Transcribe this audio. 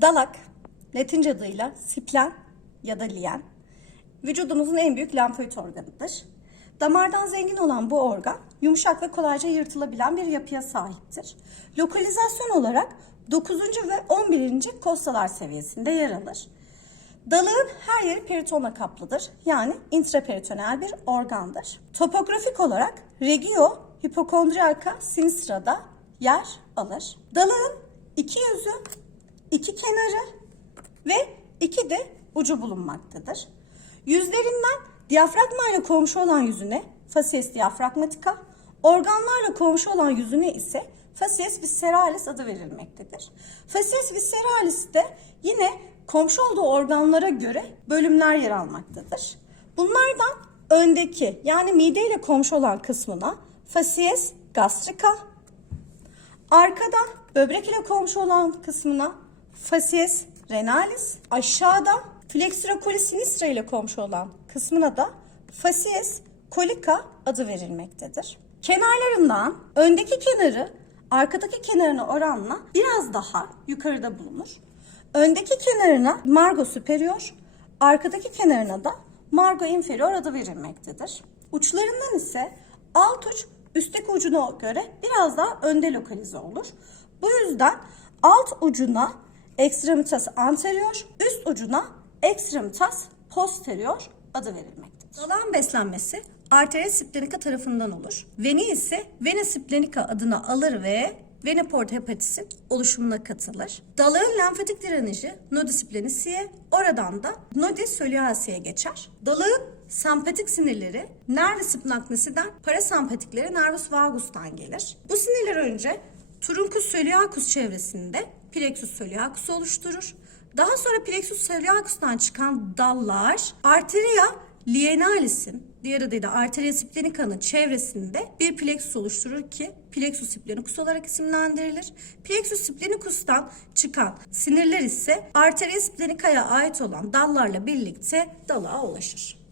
Dalak, Latince adıyla splen ya da lien, vücudumuzun en büyük lenfoid organıdır. Damardan zengin olan bu organ, yumuşak ve kolayca yırtılabilen bir yapıya sahiptir. Lokalizasyon olarak 9. ve 11. kostalar seviyesinde yer alır. Dalağın her yeri peritonla kaplıdır. Yani intraperitoneal bir organdır. Topografik olarak regio hipokondriaka sinistra'da yer alır. Dalağın iki yüzü, iki kenarı ve iki de ucu bulunmaktadır. Yüzlerinden diyafragma ile komşu olan yüzüne facies diafragmatica, organlarla komşu olan yüzüne ise facies visceralis adı verilmektedir. Facies visceralis de yine komşu olduğu organlara göre bölümler yer almaktadır. Bunlardan öndeki yani mide ile komşu olan kısmına facies gastrica, Arkada böbrek ile komşu olan kısmına facies renalis, aşağıda flexura coli sinistra ile komşu olan kısmına da facies colica adı verilmektedir. Kenarlarından öndeki kenarı arkadaki kenarına oranla biraz daha yukarıda bulunur. Öndeki kenarına margo superior, arkadaki kenarına da margo inferior adı verilmektedir. Uçlarından ise alt uç üstteki ucuna göre biraz daha önde lokalize olur. Bu yüzden alt ucuna extremitas anterior, üst ucuna extremitas posterior adı verilmektedir. Dalağın beslenmesi arteria splenica tarafından olur. Veni ise vena splenica adını alır ve vena porta hepatisin oluşumuna katılır. Dalağın lenfatik direneci nodi spleniciye, oradan da nodi soleace'ye geçer. Dalağın sempatik sinirleri nervus splanchnis'den parasempatikleri nervus vagus'tan gelir. Bu sinirler önce truncus coeliacus çevresinde plexus coeliacus oluşturur. Daha sonra plexus coeliacus'tan çıkan dallar arteria lienalis'in diğer adıyla arteria splenica'nın çevresinde bir plexus oluşturur ki plexus splenicus olarak isimlendirilir. Plexus splenicus'tan çıkan sinirler ise arteria splenica'ya ait olan dallarla birlikte dalağa ulaşır.